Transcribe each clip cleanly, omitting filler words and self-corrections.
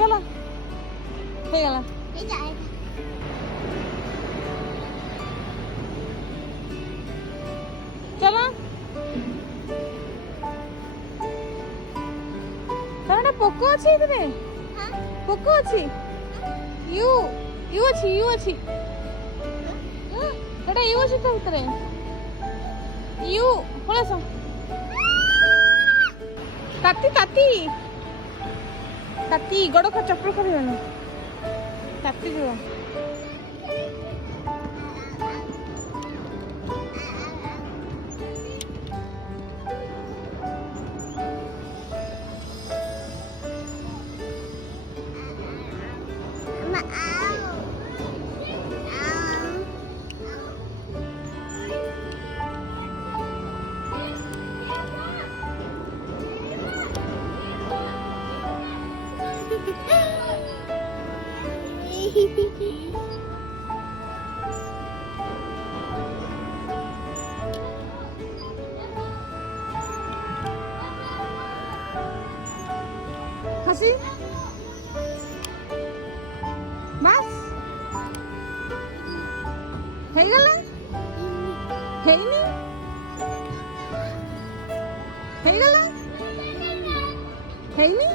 चलो হয়ে গেল চলো তাহলে পোকো আছে এখানে পোকো আছে ইউ ইউ আছে এটা ইউ আছে তো ভিতরে ইউ পড়ে আস তাতি তাতি ତାତି ଗୋଡ଼ ଖା ଚପଲ ଖୋଲିବନି ତାତି ଯିବ হাসি বাস হয়ে গেল হয়নি হয়ে গেল হয়নি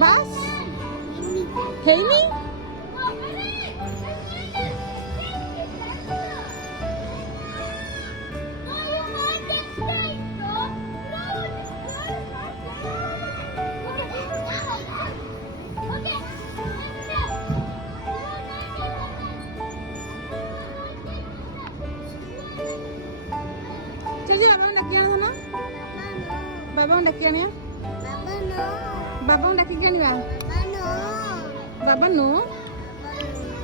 বাস হয়নি बाबा डाकी आने बाबा डाकी आनिबा बाबा नो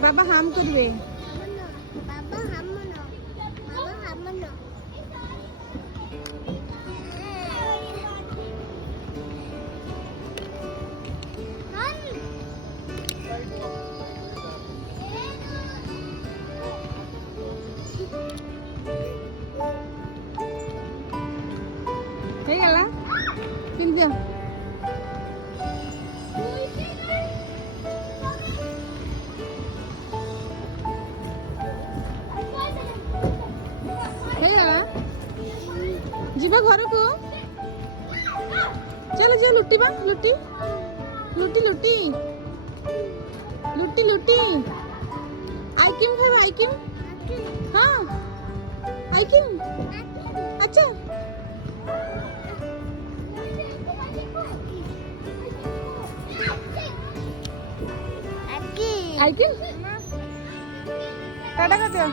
बाबा हाम करबे हे गला पिन दियो हे गला जीवा घर को चलो चलो लुटी बा लुटी लुटी लुटी लुटी लुटी आइकिम खाइबा आइकिम हाँ आइकिम अच्छा आइकिन टाटा कर दिया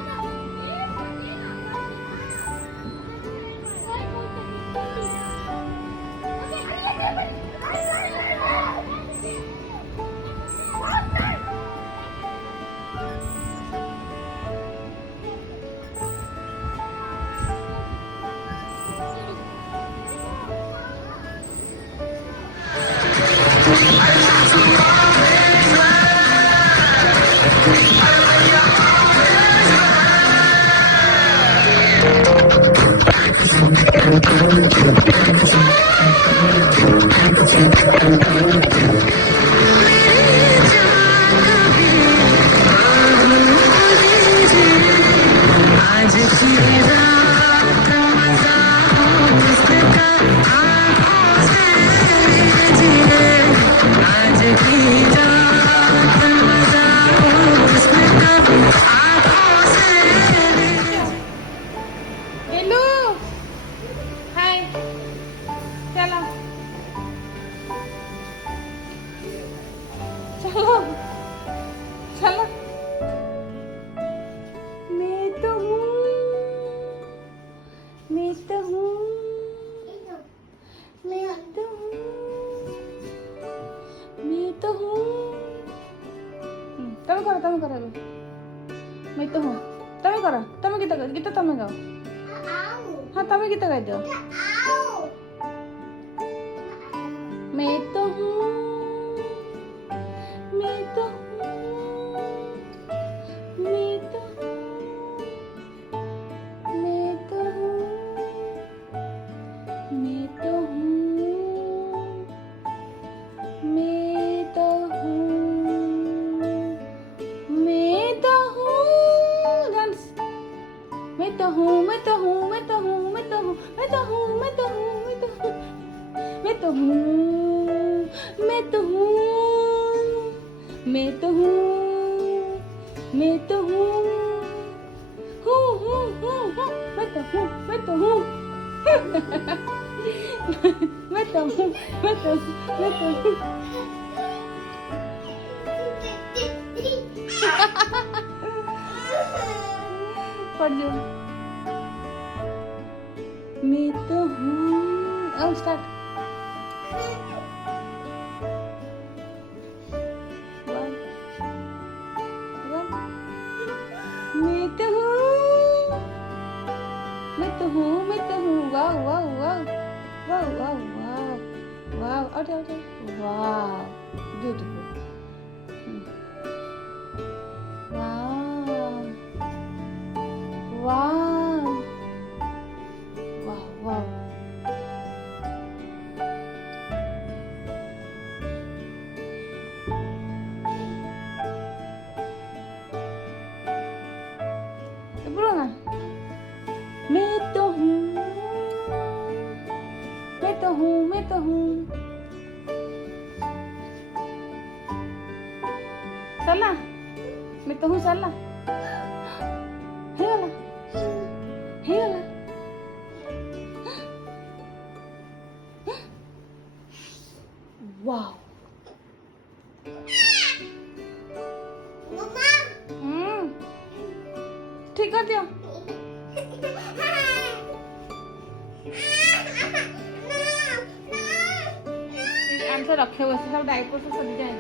चलो चलो मैं तो हूँ मैं तो हूँ मैं तो हूँ मैं तो हूँ तमें करो मैं तो हूँ तमें करो तमें गीत तमें गाओ हाँ तमें गीत गाई दो मैं तो हूँ मैं तो मैं तो मैं तो मैं तो हूँ मैं तो हूँ मैं तो हूँ मैं तो हूँ मैं तो हूँ मैं तो हूँ मैं तो हूँ मैं तो हूँ मैं तो हूँ मैं तो हूँ मैं तो हूँ मैं तो हूँ मैं तो हूँ मैं तो हूँ मैं तो हूँ पढ़ जो मैं तो हूँ अब स्टार्ट मैं तो हूँ मैं तो हूँ मैं तो हूँ वाव वाव वाव वाव वाव वाव वाव आउट आउट वाव ब्यूटीफुल वाव वाव वाव वाव बोलो ना मैं तो हूँ मैं तो हूँ मैं तो हूँ साला मैं तो हूँ साला हे वाला वाव ठीक कर दियो आंसर रखे बस सब डायपर से सदी जाए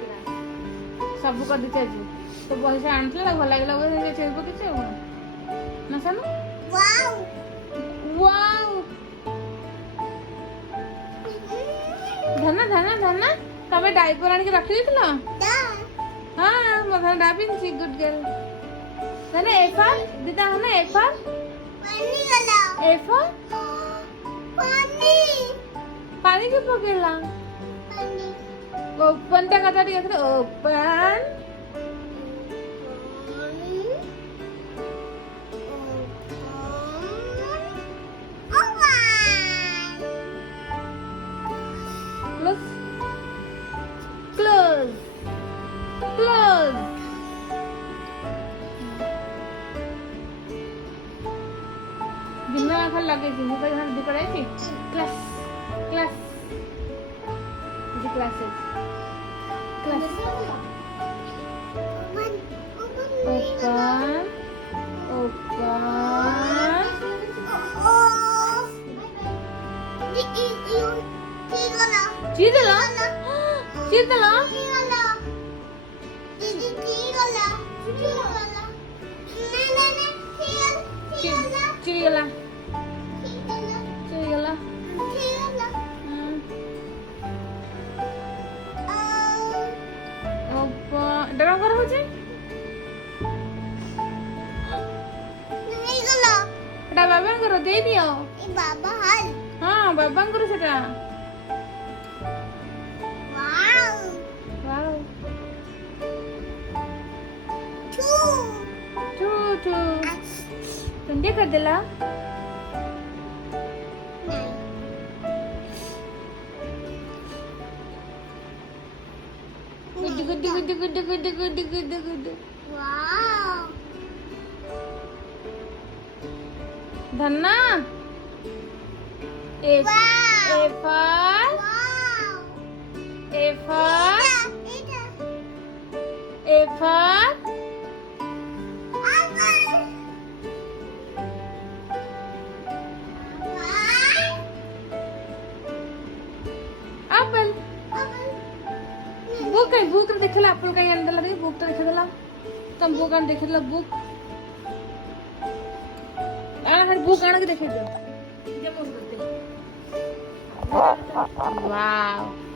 सब कर दी चाहिए तो बहुत से आंसर भल लगे वो चेज पके ना सानू वाव वाव धना धना धना तबे डायपर आन के रखी देथिलो हां मथा डाबिन सी गुड गर्ल धना एफर दीदा हना एफर पानी गला एफर पानी के पकेला पानी ओपन टा कथा टी देखो ओपन क्लोज क्लोज बिना आँख लगे थी मुझे यहाँ दिखा थी क्लास क्लास दी क्लासेस क्लास ओपन ओपन चीदला चीदला चिड़ियाला चिड़ियाला डरा कर हो जाए এটা বাবা করো দে দিও এই বাবা হাল হ্যাঁ বাবা করো সেটা wow wow two two two तुम क्या कर दिला good good good good good good good good wow धन्ना A for A for A for apple book है बुक देखला एप्पल का अंदर लगे बुक तो देखला तुम बुक आन देखला बुक आना बुक आना के देखे दो वाव